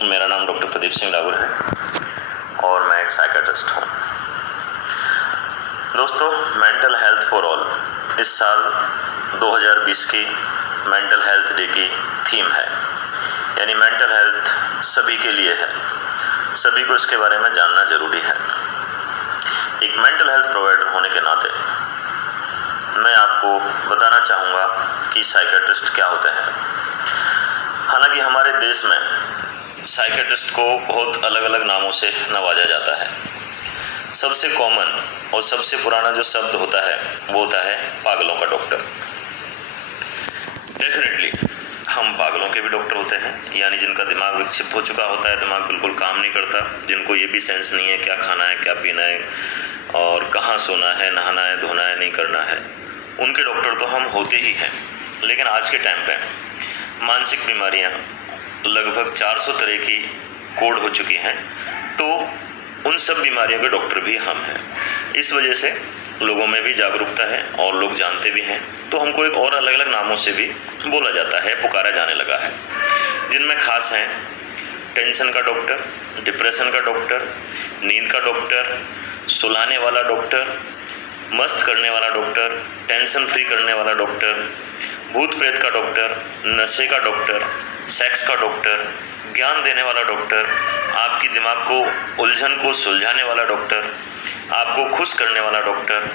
मेरा नाम डॉक्टर प्रदीप सिंह डागुर है और मैं एक साइकियाट्रिस्ट हूँ। दोस्तों, मेंटल हेल्थ फॉर ऑल इस साल 2020 की मेंटल हेल्थ डे की थीम है, यानी मेंटल हेल्थ सभी के लिए है, सभी को इसके बारे में जानना ज़रूरी है। एक मेंटल हेल्थ प्रोवाइडर होने के नाते मैं आपको बताना चाहूँगा कि साइकियाट्रिस्ट क्या होते हैं। हालांकि हमारे देश में साइकियाट्रिस्ट को बहुत अलग अलग नामों से नवाजा जाता है। सबसे कॉमन और सबसे पुराना जो शब्द होता है वो होता है पागलों का डॉक्टर। डेफिनेटली हम पागलों के भी डॉक्टर होते हैं, यानी जिनका दिमाग विक्षिप्त हो चुका होता है, दिमाग बिल्कुल काम नहीं करता, जिनको ये भी सेंस नहीं है क्या खाना है, क्या पीना है और कहाँ सोना है, नहाना है, धोना है, नहीं करना है, उनके डॉक्टर तो हम होते ही हैं। लेकिन आज के टाइम पे मानसिक बीमारियां लगभग 400 तरह की कोड हो चुकी हैं, तो उन सब बीमारियों के डॉक्टर भी हम हैं। इस वजह से लोगों में भी जागरूकता है और लोग जानते भी हैं, तो हमको एक और अलग अलग नामों से भी बोला जाता है, पुकारा जाने लगा है, जिनमें खास हैं टेंशन का डॉक्टर, डिप्रेशन का डॉक्टर, नींद का डॉक्टर, सुलाने वाला डॉक्टर, मस्त करने वाला डॉक्टर, टेंशन फ्री करने वाला डॉक्टर, भूत प्रेत का डॉक्टर, नशे का डॉक्टर, सेक्स का डॉक्टर, ज्ञान देने वाला डॉक्टर, आपकी दिमाग को उलझन को सुलझाने वाला डॉक्टर, आपको खुश करने वाला डॉक्टर,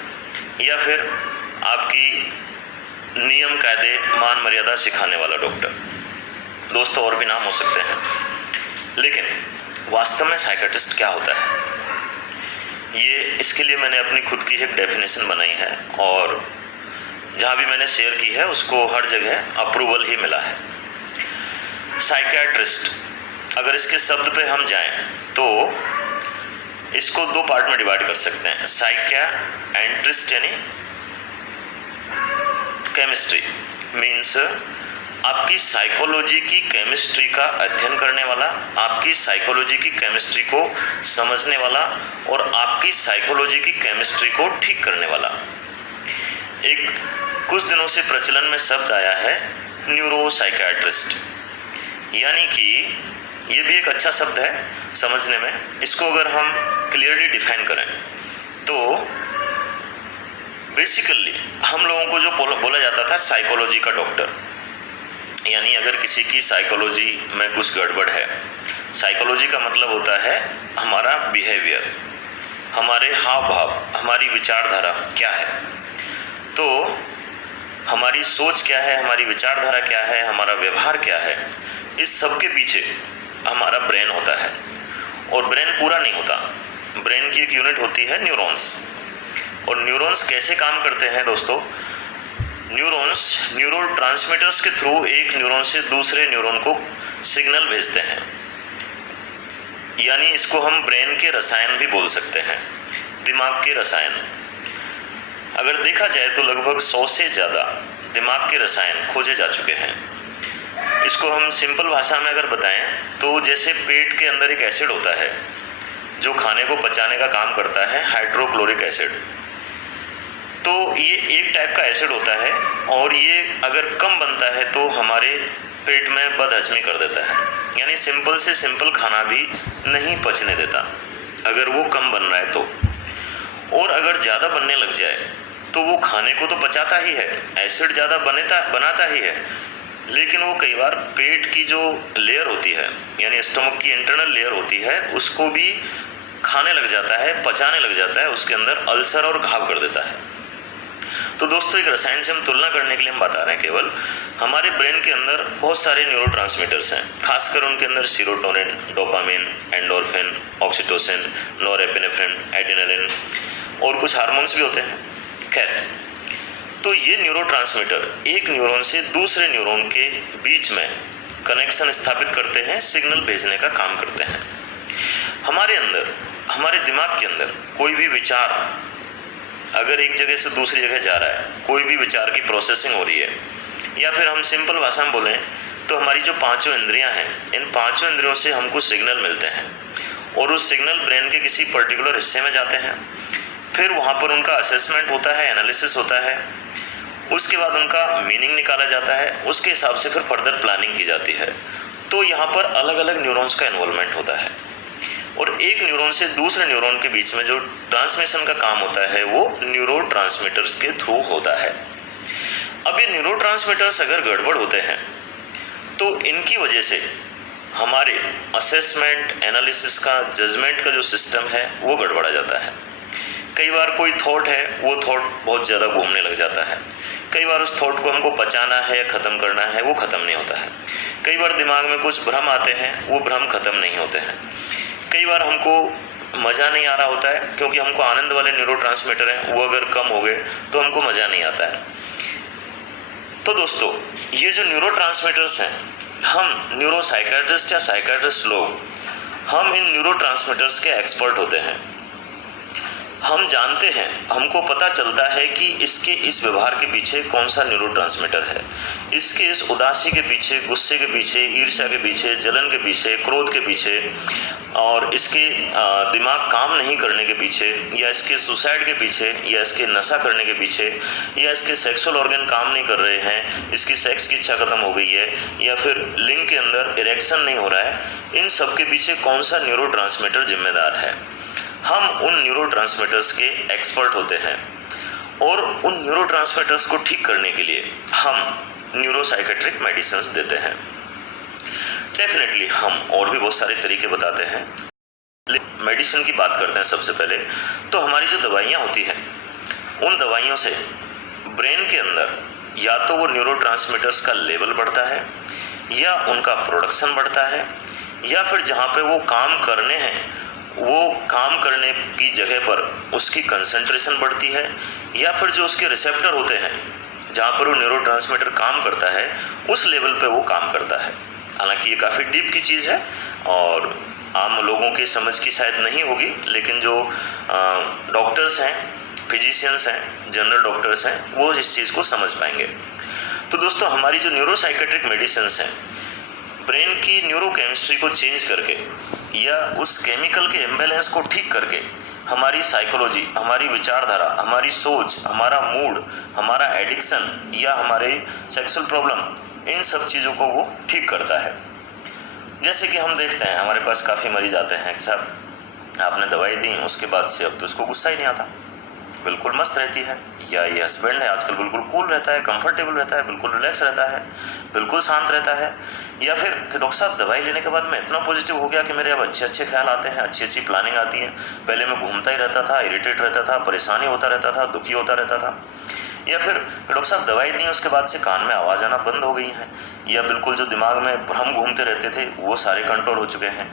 या फिर आपकी नियम कायदे मान मर्यादा सिखाने वाला डॉक्टर। दोस्तों, और भी नाम हो सकते हैं, लेकिन वास्तव में साइकियाट्रिस्ट क्या होता है, ये इसके लिए मैंने अपनी खुद की एक डेफिनेशन बनाई है और जहाँ भी मैंने शेयर की है उसको हर जगह अप्रूवल ही मिला है। साइकियाट्रिस्ट, अगर इसके शब्द पे हम जाएं तो इसको दो पार्ट में डिवाइड कर सकते हैं। साइकिया एंट्रिस्ट यानी केमिस्ट्री, मीन्स आपकी साइकोलॉजी की केमिस्ट्री का अध्ययन करने वाला, आपकी साइकोलॉजी की केमिस्ट्री को समझने वाला और आपकी साइकोलॉजी की केमिस्ट्री को ठीक करने वाला। एक कुछ दिनों से प्रचलन में शब्द आया है न्यूरो साइकियाट्रिस्ट, यानी कि ये भी एक अच्छा शब्द है समझने में। इसको अगर हम क्लियरली डिफाइन करें तो बेसिकली हम लोगों को जो बोला जाता था साइकोलॉजी का डॉक्टर, यानी अगर किसी की साइकोलॉजी में कुछ गड़बड़ है, साइकोलॉजी का मतलब होता है हमारा बिहेवियर, हमारे हाव भाव, हमारी विचारधारा क्या है, तो हमारी सोच क्या है, हमारी विचारधारा क्या है, हमारा व्यवहार क्या है, इस सब के पीछे हमारा ब्रेन होता है। और ब्रेन पूरा नहीं होता, ब्रेन की एक यूनिट होती है न्यूरॉन्स। और न्यूरॉन्स कैसे काम करते हैं दोस्तों, न्यूरॉन्स न्यूरोट्रांसमीटर्स के थ्रू एक न्यूरॉन से दूसरे न्यूरॉन को सिग्नल भेजते हैं, यानी इसको हम ब्रेन के रसायन भी बोल सकते हैं, दिमाग के रसायन। अगर देखा जाए तो लगभग 100 से ज़्यादा दिमाग के रसायन खोजे जा चुके हैं। इसको हम सिंपल भाषा में अगर बताएं तो जैसे पेट के अंदर एक एसिड होता है जो खाने को पचाने का काम करता है, हाइड्रोक्लोरिक एसिड, तो ये एक टाइप का एसिड होता है और ये अगर कम बनता है तो हमारे पेट में बदहजमी कर देता है, यानी सिंपल से सिंपल खाना भी नहीं पचने देता अगर वो कम बन रहा है तो। और अगर ज़्यादा बनने लग जाए तो वो खाने को तो पचाता ही है, एसिड ज़्यादा बनाता ही है, लेकिन वो कई बार पेट की जो लेयर होती है, यानी स्टमक की इंटरनल लेयर होती है, उसको भी खाने लग जाता है, पचाने लग जाता है, उसके अंदर अल्सर और घाव कर देता है। तो दोस्तों, एक रसायन से हम तुलना करने के लिए हम बता रहे हैं, केवल हमारे ब्रेन के अंदर बहुत सारे न्यूरोट्रांसमीटर्स हैं, खासकर उनके अंदर serotonin, dopamine, endorphin, oxytocin, norepinephrine, adrenaline और कुछ हार्मोन्स भी होते हैं। खैर, तो ये न्यूरोट्रांसमीटर एक न्यूरॉन से दूसरे न्यूरॉन के बीच में कनेक्शन स्थापित करते हैं, सिग्नल भेजने का काम करते हैं। हमारे अंदर, हमारे दिमाग के अंदर कोई भी विचार अगर एक जगह से दूसरी जगह जा रहा है, कोई भी विचार की प्रोसेसिंग हो रही है, या फिर हम सिंपल भाषा में बोलें तो हमारी जो पांचों इंद्रियां हैं, इन पांचों इंद्रियों से हमको सिग्नल मिलते हैं और उस सिग्नल ब्रेन के किसी पर्टिकुलर हिस्से में जाते हैं, फिर वहाँ पर उनका असेसमेंट होता है, एनालिसिस होता है, उसके बाद उनका मीनिंग निकाला जाता है, उसके हिसाब से फिर फर्दर प्लानिंग की जाती है। तो यहाँ पर अलग अलग न्यूरॉन्स का इन्वॉल्वमेंट होता है और एक न्यूरॉन से दूसरे न्यूरॉन के बीच में जो ट्रांसमिशन का काम होता है वो न्यूरोट्रांसमीटर्स के थ्रू होता है। अब ये न्यूरोट्रांसमीटर्स अगर गड़बड़ होते हैं तो इनकी वजह से हमारे असेसमेंट, एनालिसिस का, जजमेंट का जो सिस्टम है वो गड़बड़ा जाता है। कई बार कोई थॉट है, वो थॉट बहुत ज़्यादा घूमने लग जाता है। कई बार उस थॉट को हमको पचाना है या ख़त्म करना है, वो ख़त्म नहीं होता है। कई बार दिमाग में कुछ भ्रम आते हैं, वो भ्रम ख़त्म नहीं होते हैं। कई बार हमको मज़ा नहीं आ रहा होता है क्योंकि हमको आनंद वाले न्यूरोट्रांसमीटर हैं, वो अगर कम हो गए तो हमको मज़ा नहीं आता है। तो दोस्तों, ये जो न्यूरोट्रांसमीटर्स हैं, हम न्यूरोसाइकियाट्रिस्ट या साइकियाट्रिस्ट लोग, हम इन न्यूरोट्रांसमीटर्स के एक्सपर्ट होते हैं। हम जानते हैं, हमको पता चलता है कि इसके इस व्यवहार के पीछे कौन सा न्यूरोट्रांसमीटर है, इसके इस उदासी के पीछे, गुस्से के पीछे, ईर्ष्या के पीछे, जलन के पीछे, क्रोध के पीछे, और इसके दिमाग काम नहीं करने के पीछे, या इसके सुसाइड के पीछे, या इसके नशा करने के पीछे, या इसके सेक्सुअल ऑर्गन काम नहीं कर रहे हैं, इसकी सेक्स की इच्छा खत्म हो गई है, या फिर लिंग के अंदर इरेक्शन नहीं हो रहा है, इन सब के पीछे कौन सा न्यूरोट्रांसमीटर जिम्मेदार है। हम उन न्यूरोट्रांसमीटर्स के एक्सपर्ट होते हैं और उन न्यूरोट्रांसमीटर्स को ठीक करने के लिए हम न्यूरोसाइकेट्रिक मेडिसिन्स देते हैं। डेफिनेटली हम और भी बहुत सारे तरीके बताते हैं। मेडिसिन की बात करते हैं सबसे पहले, तो हमारी जो दवाइयाँ होती हैं, उन दवाइयों से ब्रेन के अंदर या तो वो न्यूरोट्रांसमीटर्स का लेवल बढ़ता है, या उनका प्रोडक्शन बढ़ता है, या फिर जहाँ पे वो काम करने हैं, वो काम करने की जगह पर उसकी कंसंट्रेशन बढ़ती है, या फिर जो उसके रिसेप्टर होते हैं जहाँ पर वो न्यूरोट्रांसमीटर काम करता है, उस लेवल पे वो काम करता है। हालांकि ये काफ़ी डीप की चीज़ है और आम लोगों की समझ की शायद नहीं होगी, लेकिन जो डॉक्टर्स हैं, फिजिशियंस हैं, जनरल डॉक्टर्स हैं, वो इस चीज़ को समझ पाएंगे। तो दोस्तों, हमारी जो न्यूरोसाइकेट्रिक मेडिसिन्स हैं, ब्रेन की न्यूरोकेमिस्ट्री को चेंज करके या उस केमिकल के इम्बैलेंस को ठीक करके हमारी साइकोलॉजी, हमारी विचारधारा, हमारी सोच, हमारा मूड, हमारा एडिक्शन या हमारे सेक्सुअल प्रॉब्लम, इन सब चीज़ों को वो ठीक करता है। जैसे कि हम देखते हैं, हमारे पास काफ़ी मरीज आते हैं कि साहब आपने दवाई दी, उसके बाद से अब तो इसको गुस्सा ही नहीं आता, बिल्कुल मस्त रहती है, या ये हस्बैंड है आजकल बिल्कुल कूल रहता है, कंफर्टेबल रहता है, बिल्कुल रिलैक्स रहता है, बिल्कुल शांत रहता है। या फिर कि डॉक्टर साहब दवाई लेने के बाद मैं इतना पॉजिटिव हो गया कि मेरे अब अच्छे अच्छे ख्याल आते हैं, अच्छी अच्छी प्लानिंग आती है। पहले मैं घूमता ही रहता था, इरिटेट रहता था, परेशानी होता रहता था, दुखी होता रहता था। या फिर डॉक्टर साहब दवाई दी, उसके बाद से कान में आवाज़ आना बंद हो गई है, या बिल्कुल जो दिमाग में भ्रम घूमते रहते थे वो सारे कंट्रोल हो चुके हैं।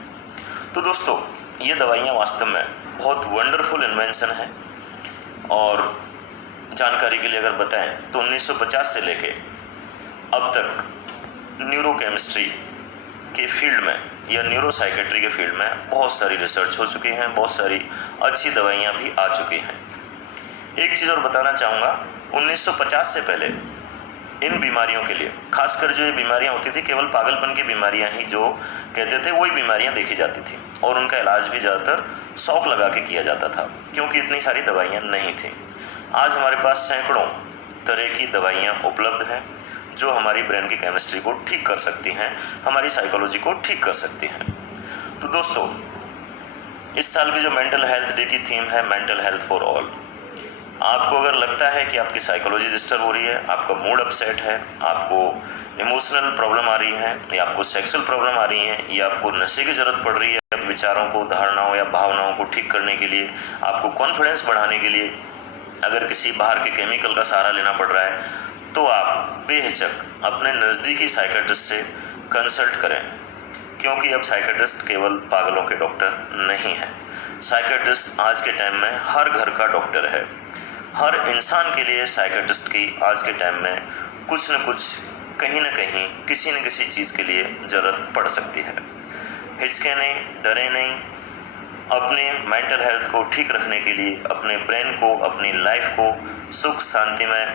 तो दोस्तों, ये दवाइयाँ वास्तव में बहुत वंडरफुल इन्वेंशन है। और जानकारी के लिए अगर बताएं तो 1950 से लेके अब तक न्यूरोकेमिस्ट्री के फील्ड में या न्यूरोसाइकेट्री के फील्ड में बहुत सारी रिसर्च हो चुकी हैं, बहुत सारी अच्छी दवाइयाँ भी आ चुकी हैं। एक चीज़ और बताना चाहूँगा, 1950 से पहले इन बीमारियों के लिए, खासकर जो ये बीमारियाँ होती थी, केवल पागलपन की बीमारियाँ ही जो कहते थे वही बीमारियाँ देखी जाती थी, और उनका इलाज भी ज़्यादातर शौक लगा के किया जाता था क्योंकि इतनी सारी दवाइयाँ नहीं थी। आज हमारे पास सैकड़ों तरह की दवाइयाँ उपलब्ध हैं जो हमारी ब्रेन की केमिस्ट्री को ठीक कर सकती हैं, हमारी साइकोलॉजी को ठीक कर सकती हैं। तो दोस्तों, इस साल की जो मेंटल हेल्थ डे की थीम है मेंटल हेल्थ फॉर ऑल। आपको अगर लगता है कि आपकी साइकोलॉजी डिस्टर्ब हो रही है, आपका मूड अपसेट है, आपको इमोशनल प्रॉब्लम आ रही है, या आपको सेक्सुअल प्रॉब्लम आ रही है, या आपको नशे की ज़रूरत पड़ रही है विचारों को, धारणाओं या भावनाओं को ठीक करने के लिए, आपको कॉन्फिडेंस बढ़ाने के लिए अगर किसी बाहर के केमिकल का सहारा लेना पड़ रहा है, तो आप बेहिचक अपने नज़दीकी साइकियाट्रिस्ट से कंसल्ट करें, क्योंकि अब साइकियाट्रिस्ट केवल पागलों के डॉक्टर नहीं हैं। साइकियाट्रिस्ट आज के टाइम में हर घर का डॉक्टर है। हर इंसान के लिए साइकियाट्रिस्ट की आज के टाइम में कुछ न कुछ, कहीं न कहीं, किसी न किसी चीज़ के लिए ज़रूरत पड़ सकती है। हिचके नहीं, डरे नहीं। अपने मेंटल हेल्थ को ठीक रखने के लिए, अपने ब्रेन को, अपनी लाइफ को सुख शांतिमय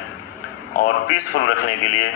और पीसफुल रखने के लिए